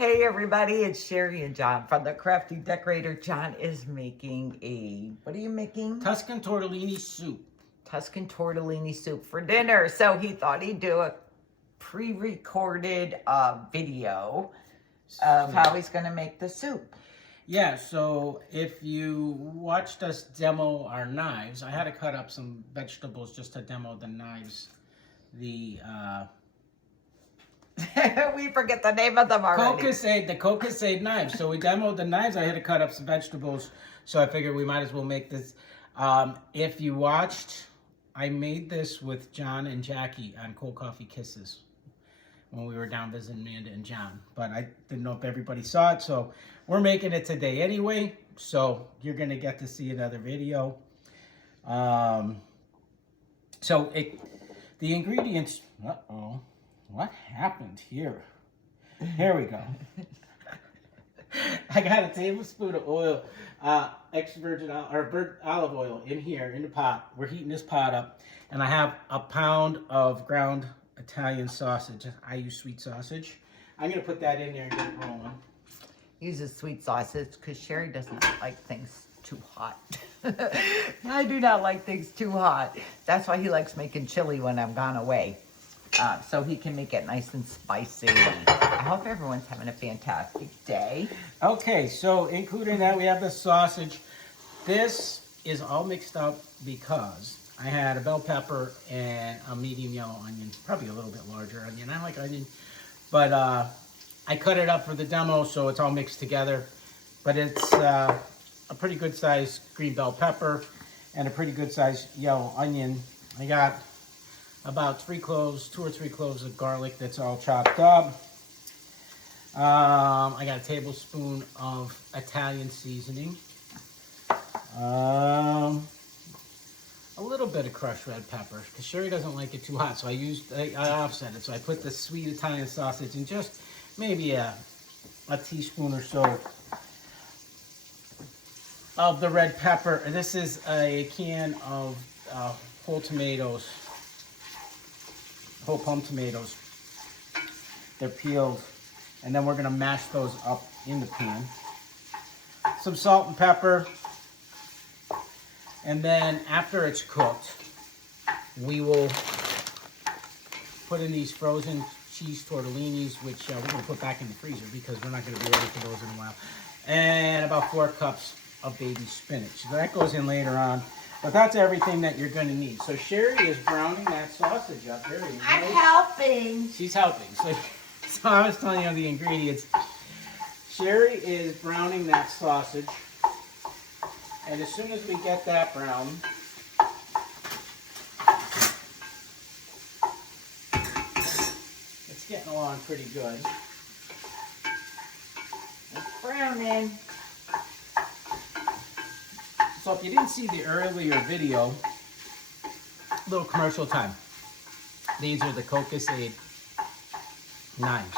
Hey everybody, it's Sherry and John from the Crafty Decorator. John is making what are you making? Tuscan Tortellini soup. Tuscan Tortellini soup for dinner. So he thought he'd do a pre-recorded video of how he's going to make the soup. Yeah, so if you watched us demo our knives, I had to cut up some vegetables just to demo the knives. We forget the name of them already. The Cocosade knives. So we demoed the knives. I had to cut up some vegetables, so I figured we might as well make this. If you watched, I made this with John and Jackie on Cold Coffee Kisses when we were down visiting Amanda and John. But I didn't know if everybody saw it, so we're making it today anyway. So you're going to get to see another video. The ingredients... Uh-oh. What happened here? Here we go. I got a tablespoon of oil, extra virgin olive oil in here in the pot. We're heating this pot up. And I have a pound of ground Italian sausage. I use sweet sausage. I'm going to put that in there and get it rolling. Uses sweet sausage because Sherry does not like things too hot. I do not like things too hot. That's why he likes making chili when I'm gone away. So he can make it nice and spicy. I hope everyone's having a fantastic day. Okay, so including that, we have the sausage. This is all mixed up because I had a bell pepper and a medium yellow onion, probably a little bit larger onion. I like onion, but I cut it up for the demo, so it's all mixed together. But it's a pretty good size green bell pepper and a pretty good size yellow onion. I got about 2 or 3 cloves of garlic that's all chopped up. I got a tablespoon of Italian seasoning. A little bit of crushed red pepper because Sherry doesn't like it too hot, so I offset it. So I put the sweet Italian sausage in just maybe a teaspoon or so of the red pepper. And this is a can of whole tomatoes. Whole plum tomatoes. They're peeled, and then we're going to mash those up in the pan. Some salt and pepper, and then after it's cooked, we will put in these frozen cheese tortellinis, which we're going to put back in the freezer because we're not going to be ready for those in a while, and about 4 cups of baby spinach. So that goes in later on. But that's everything that you're going to need. So Sherry is browning that sausage up. There you go. I'm helping. She's helping. So I was telling you the ingredients. Sherry is browning that sausage. And as soon as we get that brown, it's getting along pretty good. It's browning. So if you didn't see the earlier video, little commercial time. These are the Cocosade knives.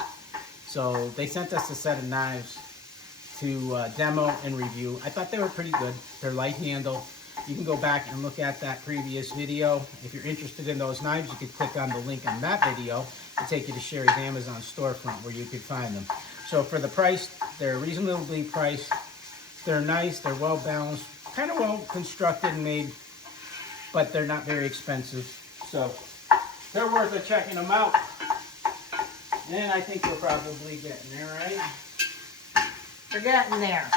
So they sent us a set of knives to demo and review. I thought they were pretty good. They're light handle. You can go back and look at that previous video. If you're interested in those knives, you could click on the link on that video to take you to Sherry's Amazon storefront where you could find them. So for the price, they're reasonably priced. They're nice. They're well balanced. Kind of well constructed and made, but they're not very expensive. So they're worth a checking them out. And I think we're probably getting there, right? We're getting there.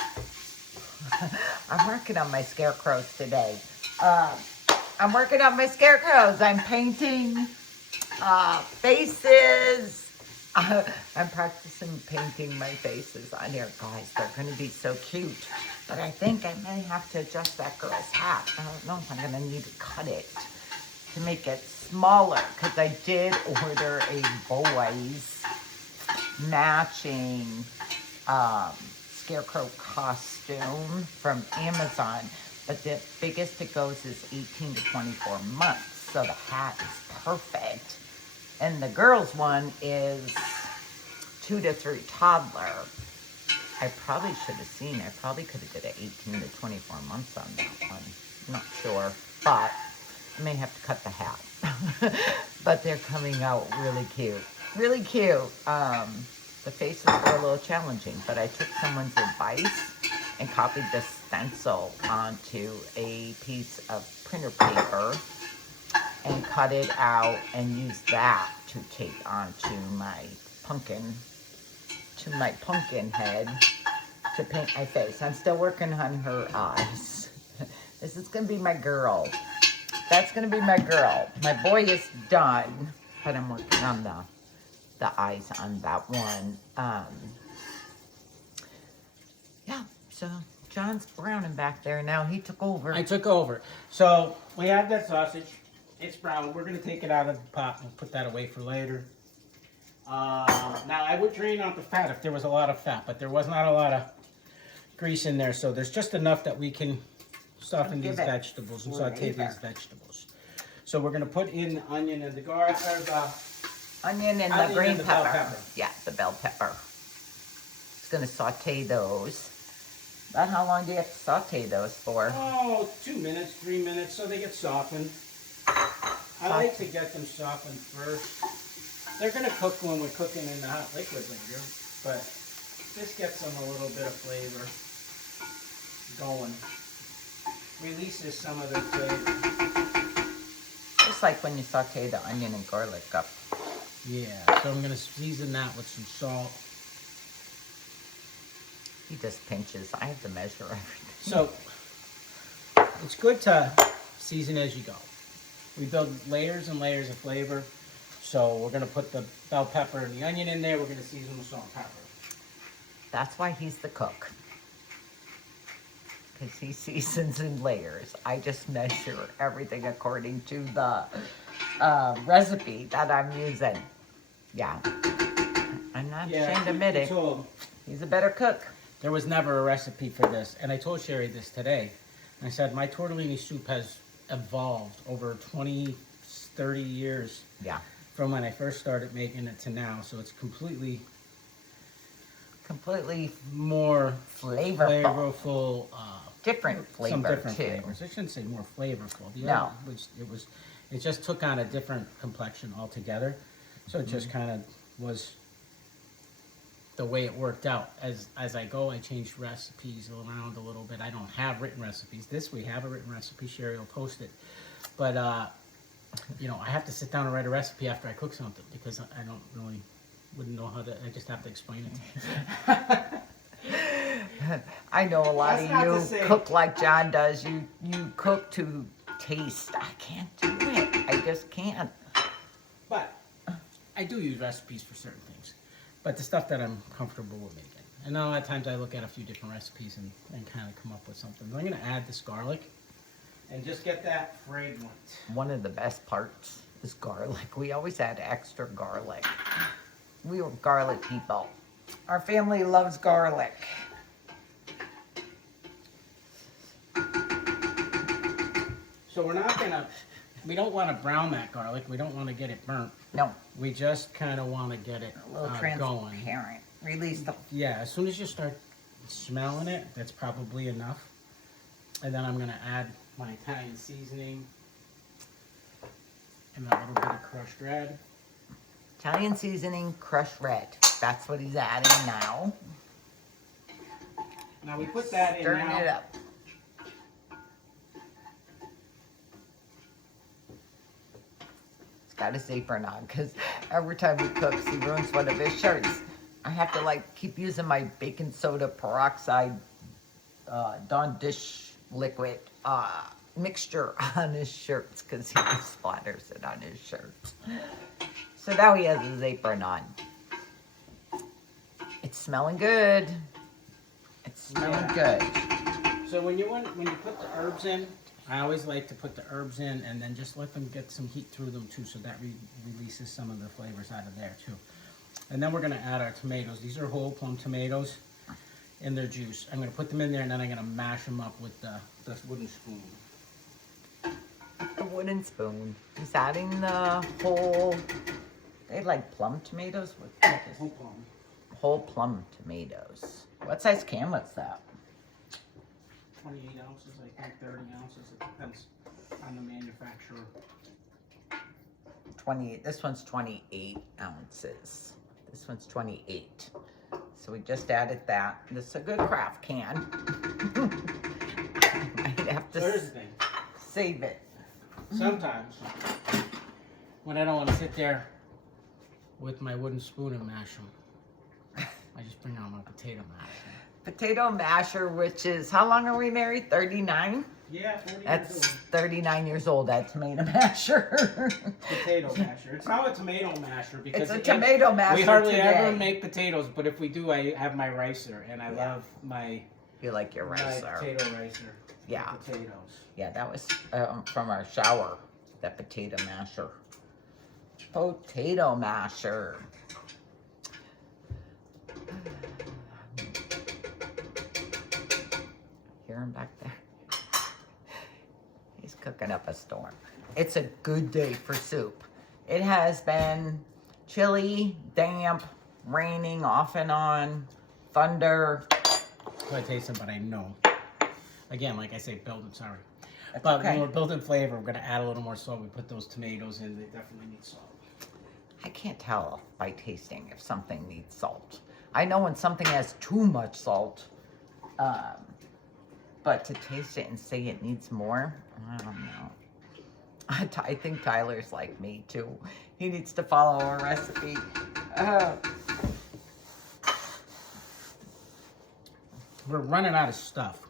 I'm working on my scarecrows today. I'm working on my scarecrows. I'm painting faces. I'm practicing painting my faces on here, guys. They're going to be so cute. But I think I may have to adjust that girl's hat. I don't know if I'm going to need to cut it to make it smaller. Because I did order a boy's matching scarecrow costume from Amazon. But the biggest it goes is 18 to 24 months. So the hat is perfect. And the girls' one is 2 to 3 toddler. I probably should have seen. I probably could have did it 18 to 24 months on that one. I'm not sure, but I may have to cut the hat. But they're coming out really cute. Really cute. The faces were a little challenging, but I took someone's advice and copied the stencil onto a piece of printer paper and cut it out and used that to tape onto my pumpkin head to paint my face. I'm still working on her eyes. This is gonna be my girl. That's gonna be my girl. My boy is done, but I'm working on the eyes on that one. Yeah, so John's browning back there now. He took over. I took over. So we have that sausage. It's brown. We're going to take it out of the pot and put that away for later. Now, I would drain out the fat if there was a lot of fat, but there was not a lot of grease in there. So there's just enough that we can soften these vegetables and saute these vegetables. So we're going to put in the onion and the garlic, or the onion and the green pepper. Yeah, the bell pepper. It's going to saute those. About how long do you have to saute those for? Oh, 2 minutes, 3 minutes, so they get softened. I like to get them softened first. They're going to cook when we're cooking in the hot liquid later, but this gets them a little bit of flavor going. Releases some of the flavor. Just like when you saute the onion and garlic up. Yeah, so I'm going to season that with some salt. He just pinches. I have to measure everything. So it's good to season as you go. We build layers and layers of flavor. So we're going to put the bell pepper and the onion in there. We're going to season with salt and pepper. That's why he's the cook. Because he seasons in layers. I just measure everything according to the recipe that I'm using. Yeah. I'm not ashamed to admit it. He's a better cook. There was never a recipe for this. And I told Sherry this today. I said, my tortellini soup has evolved over 20, 30 years. Yeah. From when I first started making it to now. So it's completely more flavorful. Different flavor, some different too. flavors. I shouldn't say more flavorful. No. It just took on a different complexion altogether. So it just kind of was the way it worked out. As I go, I changed recipes around a little bit. I don't have written recipes. This we have a written recipe. Sherry will post it. But you know, I have to sit down and write a recipe after I cook something because I wouldn't know how to. I just have to explain it. I know a lot of you cook like John does. You cook to taste. I can't do it. I just can't. But I do use recipes for certain things. But the stuff that I'm comfortable with making. And a lot of times I look at a few different recipes and kind of come up with something. I'm going to add this garlic and just get that fragrant. One of the best parts is garlic. We always add extra garlic. We were garlic people. Our family loves garlic. So we don't want to brown that garlic. We don't want to get it burnt. No. We just kind of want to get it A little going. transparent. Release the... Yeah, as soon as you start smelling it, that's probably enough. And then I'm going to add my Italian seasoning and a little bit of crushed red. Italian seasoning, crushed red. That's what he's adding now. Now we put that in now. Stirring it up. He's got his apron on because every time he cooks, he ruins one of his shirts. I have to keep using my baking soda peroxide Dawn dish liquid mixture on his shirts because he splatters it on his shirts. So now he has his apron on. It's smelling good. It's smelling good. So when you put the herbs in, I always like to put the herbs in and then just let them get some heat through them too, so that releases some of the flavors out of there too. And then we're going to add our tomatoes. These are whole plum tomatoes in their juice. I'm going to put them in there and then I'm going to mash them up with the wooden spoon. The wooden spoon. He's adding the whole... They like plum tomatoes? Whole plum. Whole plum tomatoes. What size can was that? 28 ounces, I think 30 ounces. It depends on the manufacturer. 28. This one's 28 ounces. This one's 28. So we just added that. This is a good craft can. Might have to There's the thing. save it. Sometimes, when I don't want to sit there with my wooden spoon and mash them, I just bring out my potato masher. Potato masher, which is, how long are we married? 39? Yeah, 40 That's years old. 39 years old, that tomato masher. Potato masher. It's now a tomato masher because It's a tomato masher we hardly today. ever make potatoes, but if we do, I have my ricer, and I love my You like your rice, my or potato ricer. Yeah. Potatoes. yeah, that was from our shower. That potato masher. Potato masher. Hear him back there? He's cooking up a storm. It's a good day for soup. It has been chilly, damp, raining off and on, thunder. I taste them, but I know. Again, like I say, building, sorry. That's But okay. when we're building flavor, we're going to add a little more salt. We put those tomatoes in, they definitely need salt. I can't tell by tasting if something needs salt. I know when something has too much salt, but to taste it and say it needs more, I don't know. I think Tyler's like me too. He needs to follow a recipe. We're running out of stuff.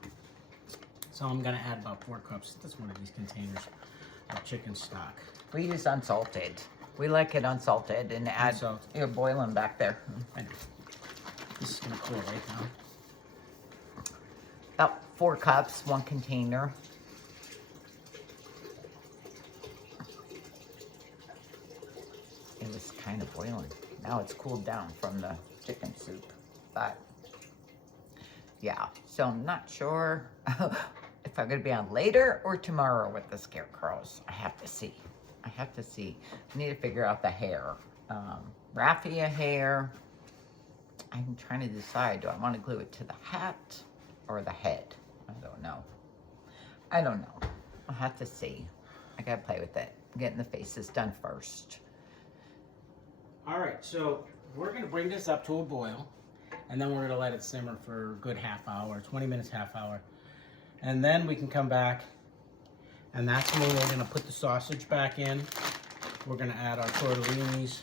So I'm going to add about 4 cups. That's one of these containers of chicken stock. We use unsalted. We like it unsalted and add, Unsalted. you're boiling back there. And this is going to cool right now. About 4 cups, 1 container. It was kind of boiling. Now it's cooled down from the chicken soup. But yeah, so I'm not sure if I'm gonna be on later or tomorrow with the scarecrows. I have to see. I need to figure out the hair. Raffia hair. I'm trying to decide, do I want to glue it to the hat or the head? I don't know. I'll have to see. I gotta play with it. I'm getting the faces done first. All right, so we're going to bring this up to a boil, and then we're going to let it simmer for a good half hour, 20 minutes, half hour. And then we can come back, and that's when we're going to put the sausage back in. We're going to add our tortellinis.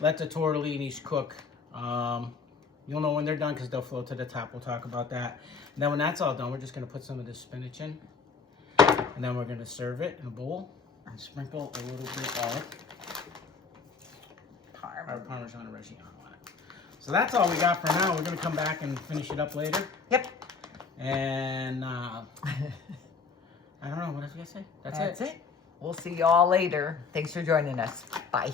Let the tortellinis cook. You'll know when they're done because they'll float to the top. We'll talk about that. And then when that's all done, we're just going to put some of this spinach in. And then we're going to serve it in a bowl and sprinkle a little bit of our Parmesan Reggiano on it. So that's all we got for now. We're going to come back and finish it up later. Yep. And I don't know. What else did I say? That's it. We'll see you all later. Thanks for joining us. Bye.